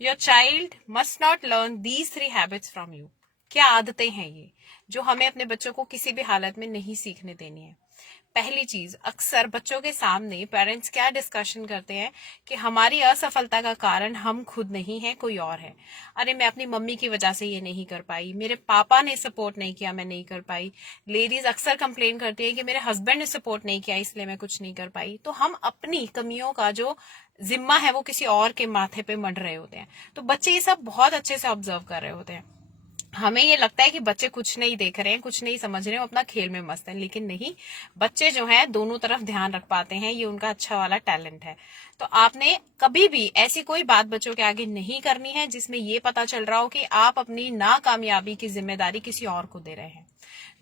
Your child must not learn these 3 habits from you. क्या आदतें हैं ये जो हमें अपने बच्चों को किसी भी हालत में नहीं सीखने देनी है। पहली चीज, अक्सर बच्चों के सामने पेरेंट्स क्या डिस्कशन करते हैं कि हमारी असफलता का कारण हम खुद नहीं है, कोई और है। अरे मैं अपनी मम्मी की वजह से ये नहीं कर पाई, मेरे पापा ने सपोर्ट नहीं किया, मैं नहीं कर पाई। लेडीज अक्सर कंप्लेन करती है कि मेरे हस्बैंड ने सपोर्ट नहीं किया इसलिए मैं कुछ नहीं कर पाई। तो हम अपनी कमियों का जो जिम्मा है वो किसी और के माथे पे मढ़ रहे होते हैं। तो बच्चे ये सब बहुत अच्छे से ऑब्जर्व कर रहे होते हैं। हमें ये लगता है कि बच्चे कुछ नहीं देख रहे हैं, कुछ नहीं समझ रहे हैं, अपना खेल में मस्त हैं, लेकिन नहीं। बच्चे जो हैं दोनों तरफ ध्यान रख पाते हैं, ये उनका अच्छा वाला टैलेंट है। तो आपने कभी भी ऐसी कोई बात बच्चों के आगे नहीं करनी है जिसमें ये पता चल रहा हो कि आप अपनी नाकामयाबी की जिम्मेदारी किसी और को दे रहे हैं।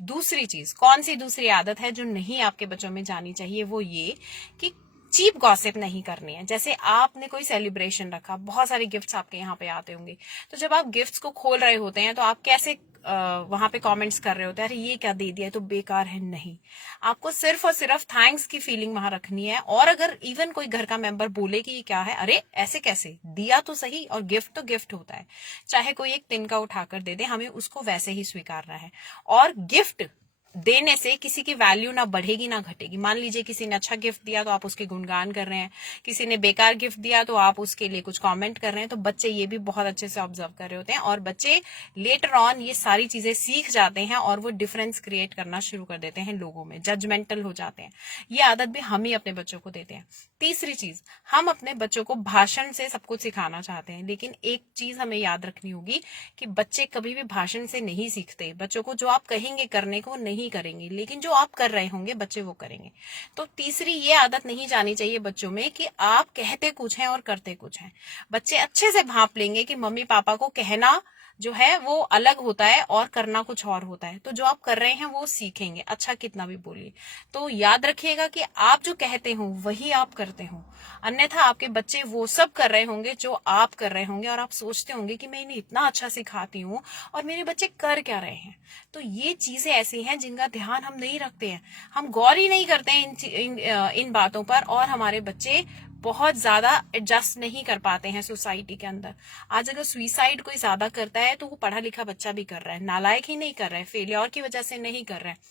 दूसरी चीज, कौन सी दूसरी आदत है जो नहीं आपके बच्चों में जानी चाहिए, वो ये कि चीप गॉसिप नहीं करनी है। जैसे आपने कोई सेलिब्रेशन रखा, बहुत सारे गिफ्ट्स आपके यहाँ पे आते होंगे, तो जब आप गिफ्ट्स को खोल रहे होते हैं तो आप कैसे वहां पे कमेंट्स कर रहे होते हैं, अरे ये क्या दे दिया, तो बेकार है। नहीं, आपको सिर्फ और सिर्फ थैंक्स की फीलिंग वहां रखनी है। और अगर इवन कोई घर का मेंबर बोले कि ये क्या है, अरे ऐसे कैसे, दिया तो सही। और गिफ्ट तो गिफ्ट होता है, चाहे कोई एक तिनका उठाकर दे दे, हमें उसको वैसे ही स्वीकारना है। और गिफ्ट देने से किसी की वैल्यू ना बढ़ेगी ना घटेगी। मान लीजिए किसी ने अच्छा गिफ्ट दिया तो आप उसके गुणगान कर रहे हैं, किसी ने बेकार गिफ्ट दिया तो आप उसके लिए कुछ कमेंट कर रहे हैं। तो बच्चे ये भी बहुत अच्छे से ऑब्जर्व कर रहे होते हैं और बच्चे लेटर ऑन ये सारी चीजें सीख जाते हैं और वो डिफरेंस क्रिएट करना शुरू कर देते हैं लोगों में, जजमेंटल हो जाते हैं। ये आदत भी हम ही अपने बच्चों को देते हैं। तीसरी चीज, हम अपने बच्चों को भाषण से सब कुछ सिखाना चाहते हैं, लेकिन एक चीज हमें याद रखनी होगी कि बच्चे कभी भी भाषण से नहीं सीखते। बच्चों को जो आप कहेंगे करने को नहीं करेंगे, लेकिन जो आप कर रहे होंगे बच्चे वो करेंगे। तो तीसरी ये आदत नहीं जानी चाहिए बच्चों में कि आप कहते कुछ हैं और करते कुछ हैं। बच्चे अच्छे से भांप लेंगे कि मम्मी पापा को कहना जो है वो अलग होता है और करना कुछ और होता है। तो जो आप कर रहे हैं वो सीखेंगे, अच्छा कितना भी बोलिए। तो याद रखिएगा कि आप जो कहते हो वही आप करते हो, अन्यथा आपके बच्चे वो सब कर रहे होंगे जो आप कर रहे होंगे और आप सोचते होंगे कि मैं इन्हें इतना अच्छा सिखाती हूँ और मेरे बच्चे कर क्या रहे हैं। तो ये चीजें ऐसी हैं जिनका ध्यान हम नहीं रखते हैं, हम गौर ही नहीं करते हैं इन बातों पर, और हमारे बच्चे बहुत ज्यादा एडजस्ट नहीं कर पाते हैं सोसाइटी के अंदर। आज अगर सुइसाइड कोई ज्यादा करता है तो वो पढ़ा लिखा बच्चा भी कर रहा है, नालायक ही नहीं कर रहा है, फेलियर की वजह से नहीं कर रहा है,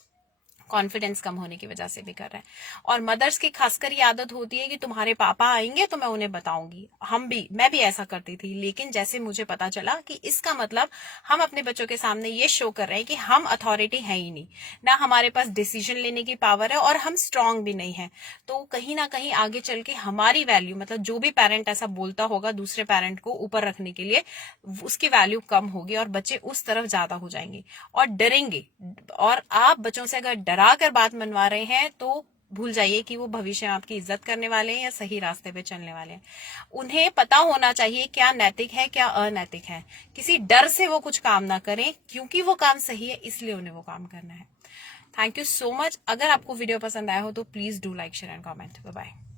कॉन्फिडेंस कम होने की वजह से भी कर रहा है। और मदर्स की खासकर ये आदत होती है कि तुम्हारे पापा आएंगे तो मैं उन्हें बताऊंगी। मैं भी ऐसा करती थी, लेकिन जैसे मुझे पता चला कि इसका मतलब हम अपने बच्चों के सामने ये शो कर रहे हैं कि हम अथॉरिटी है ही नहीं, ना हमारे पास डिसीजन लेने की पावर है और हम स्ट्रांग भी नहीं है। तो कहीं ना कहीं आगे चल के हमारी वैल्यू, मतलब जो भी पेरेंट ऐसा बोलता होगा दूसरे पेरेंट को ऊपर रखने के लिए, उसकी वैल्यू कम होगी और बच्चे उस तरफ ज्यादा हो जाएंगे और डरेंगे। और आप बच्चों से अगर डरा कर बात मनवा रहे हैं तो भूल जाइए कि वो भविष्य में आपकी इज्जत करने वाले हैं या सही रास्ते पे चलने वाले हैं। उन्हें पता होना चाहिए क्या नैतिक है क्या अनैतिक है। किसी डर से वो कुछ काम ना करें, क्योंकि वो काम सही है इसलिए उन्हें वो काम करना है। Thank you so much. अगर आपको वीडियो पसंद आया हो तो please do like share and comment. Bye bye.